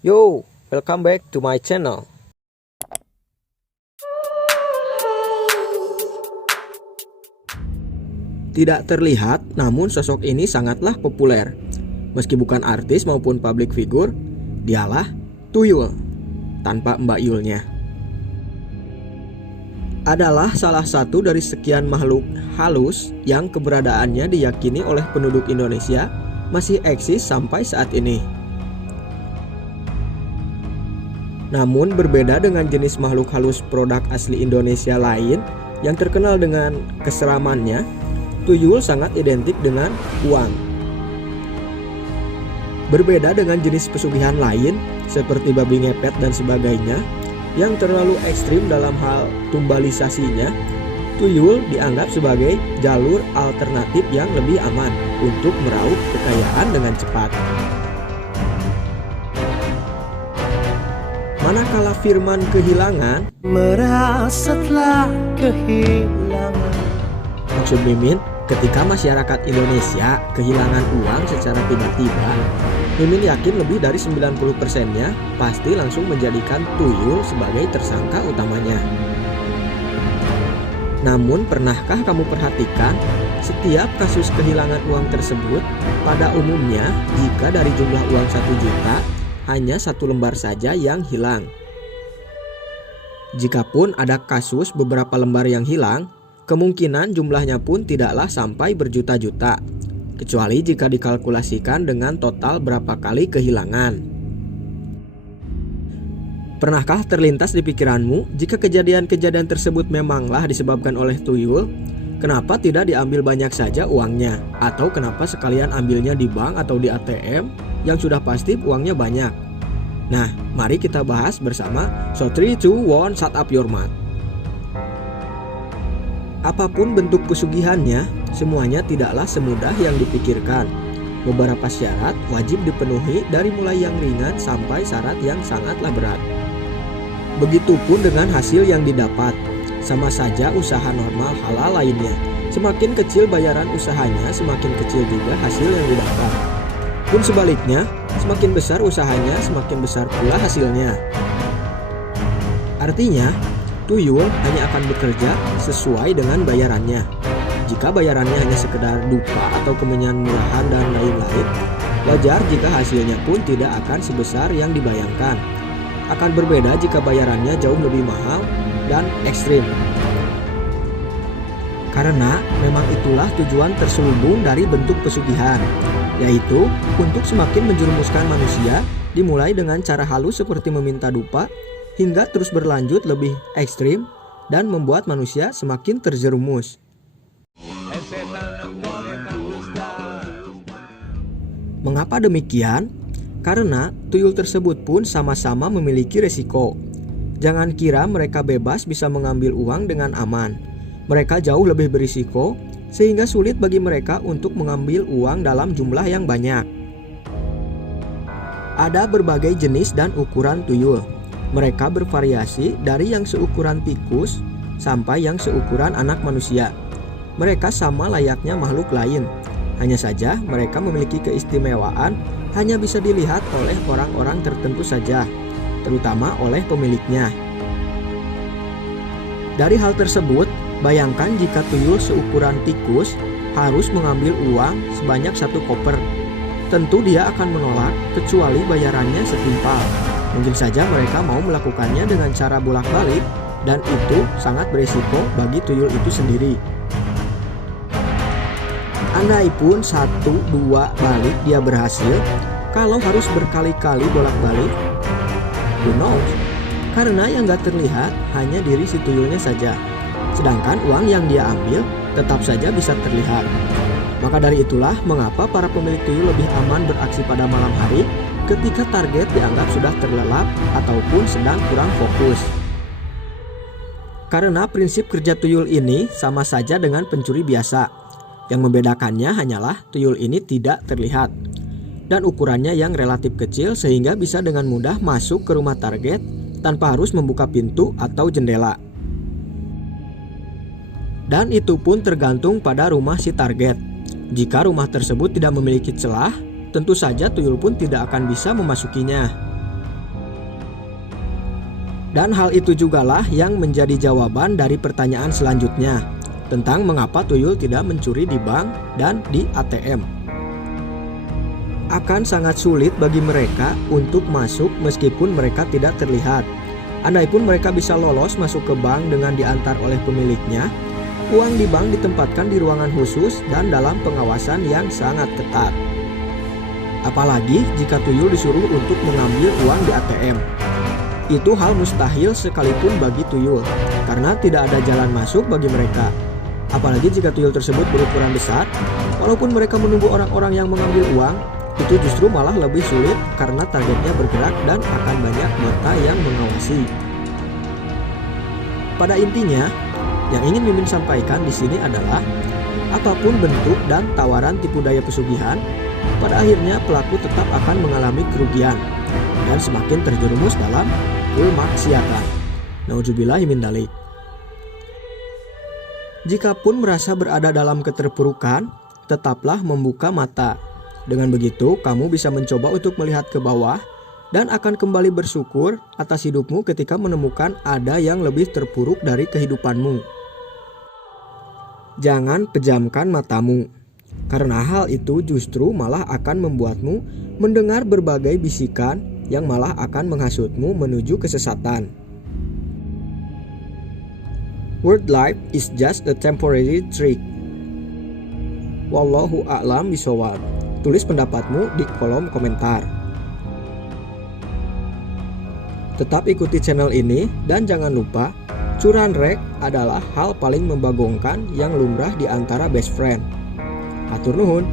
Yo, welcome back to my channel. Tidak terlihat, namun sosok ini sangatlah populer. Meski bukan artis maupun public figure, dialah Tuyul, tanpa Mbak Yulnya. Adalah salah satu dari sekian makhluk halus yang keberadaannya diyakini oleh penduduk Indonesia masih eksis sampai saat ini. Namun berbeda dengan jenis makhluk halus produk asli Indonesia lain yang terkenal dengan keseramannya, Tuyul sangat identik dengan uang. Berbeda dengan jenis pesugihan lain seperti babi ngepet dan sebagainya yang terlalu ekstrim dalam hal tumbalisasinya, Tuyul dianggap sebagai jalur alternatif yang lebih aman untuk meraup kekayaan dengan cepat. Manakala firman kehilangan, merasa telah kehilangan. maksud Mimin, ketika masyarakat Indonesia kehilangan uang secara tiba-tiba, Mimin yakin lebih dari 90%-nya pasti langsung menjadikan Tuyul sebagai tersangka utamanya. Namun pernahkah kamu perhatikan, setiap kasus kehilangan uang tersebut pada umumnya jika dari jumlah uang 1 juta, hanya 1 lembar saja yang hilang. Jikapun ada kasus beberapa lembar yang hilang, kemungkinan jumlahnya pun tidaklah sampai berjuta-juta, kecuali jika dikalkulasikan dengan total berapa kali kehilangan. Pernahkah terlintas di pikiranmu jika kejadian-kejadian tersebut memanglah disebabkan oleh Tuyul, kenapa tidak diambil banyak saja uangnya? Atau kenapa sekalian ambilnya di bank atau di ATM yang sudah pasti uangnya banyak? Nah, mari kita bahas bersama. So 3, 2, 1, shut up your mouth. Apapun bentuk pesugihannya, semuanya tidaklah semudah yang dipikirkan. Beberapa syarat wajib dipenuhi dari mulai yang ringan sampai syarat yang sangatlah berat. Begitupun dengan hasil yang didapat, sama saja usaha normal halal lainnya. Semakin kecil bayaran usahanya, semakin kecil juga hasil yang didapat. Pun sebaliknya, semakin besar usahanya, semakin besar pula hasilnya. Artinya, Tuyul hanya akan bekerja sesuai dengan bayarannya. Jika bayarannya hanya sekedar dupa atau kemenyan murahan dan lain-lain, wajar jika hasilnya pun tidak akan sebesar yang dibayangkan. Akan berbeda jika bayarannya jauh lebih mahal dan ekstrim. Karena memang itulah tujuan terselubung dari bentuk pesugihan, yaitu untuk semakin menjerumuskan manusia, dimulai dengan cara halus seperti meminta dupa, hingga terus berlanjut lebih ekstrim dan membuat manusia semakin terjerumus. Mengapa demikian? Karena tuyul tersebut pun sama-sama memiliki resiko. Jangan kira mereka bebas bisa mengambil uang dengan aman. Mereka jauh lebih berisiko, sehingga sulit bagi mereka untuk mengambil uang dalam jumlah yang banyak. Ada berbagai jenis dan ukuran tuyul. Mereka bervariasi dari yang seukuran tikus sampai yang seukuran anak manusia. Mereka sama layaknya makhluk lain. Hanya saja mereka memiliki keistimewaan hanya bisa dilihat oleh orang-orang tertentu saja, terutama oleh pemiliknya. Dari hal tersebut, bayangkan jika tuyul seukuran tikus harus mengambil uang sebanyak 1 koper. Tentu dia akan menolak kecuali bayarannya setimpal. Mungkin saja mereka mau melakukannya dengan cara bolak-balik, dan itu sangat berisiko bagi tuyul itu sendiri. Andaipun 1-2 balik dia berhasil, kalau harus berkali-kali bolak-balik, who knows? Karena yang gak terlihat hanya diri si tuyulnya saja, sedangkan uang yang dia ambil tetap saja bisa terlihat. Maka dari itulah mengapa para pemilik tuyul lebih aman beraksi pada malam hari ketika target dianggap sudah terlelap ataupun sedang kurang fokus. Karena prinsip kerja tuyul ini sama saja dengan pencuri biasa. Yang membedakannya hanyalah tuyul ini tidak terlihat dan ukurannya yang relatif kecil sehingga bisa dengan mudah masuk ke rumah target tanpa harus membuka pintu atau jendela. Dan itu pun tergantung pada rumah si target. Jika rumah tersebut tidak memiliki celah, tentu saja tuyul pun tidak akan bisa memasukinya. Dan hal itu jugalah yang menjadi jawaban dari pertanyaan selanjutnya tentang mengapa tuyul tidak mencuri di bank dan di ATM. Akan sangat sulit bagi mereka untuk masuk meskipun mereka tidak terlihat. Andaipun mereka bisa lolos masuk ke bank dengan diantar oleh pemiliknya, uang di bank ditempatkan di ruangan khusus dan dalam pengawasan yang sangat ketat. Apalagi jika tuyul disuruh untuk mengambil uang di ATM. Itu hal mustahil sekalipun bagi tuyul, karena tidak ada jalan masuk bagi mereka. Apalagi jika tuyul tersebut berukuran besar, walaupun mereka menunggu orang-orang yang mengambil uang, itu justru malah lebih sulit karena targetnya bergerak dan akan banyak mata yang mengawasi. Pada intinya, yang ingin Mimin sampaikan di sini adalah apapun bentuk dan tawaran tipu daya pesugihan, pada akhirnya pelaku tetap akan mengalami kerugian dan semakin terjerumus dalam kemaksiatan. Nauzubillahi min dzalik. Jikapun merasa berada dalam keterpurukan, tetaplah membuka mata. Dengan begitu, kamu bisa mencoba untuk melihat ke bawah dan akan kembali bersyukur atas hidupmu ketika menemukan ada yang lebih terpuruk dari kehidupanmu. Jangan pejamkan matamu, karena hal itu justru malah akan membuatmu mendengar berbagai bisikan yang malah akan menghasutmu menuju kesesatan. Word life is just a temporary trick. Wallahu a'lam bishawab. Tulis pendapatmu di kolom komentar. Tetap ikuti channel ini dan jangan lupa, curanrek adalah hal paling membagongkan yang lumrah di antara best friend. Hatur nuhun.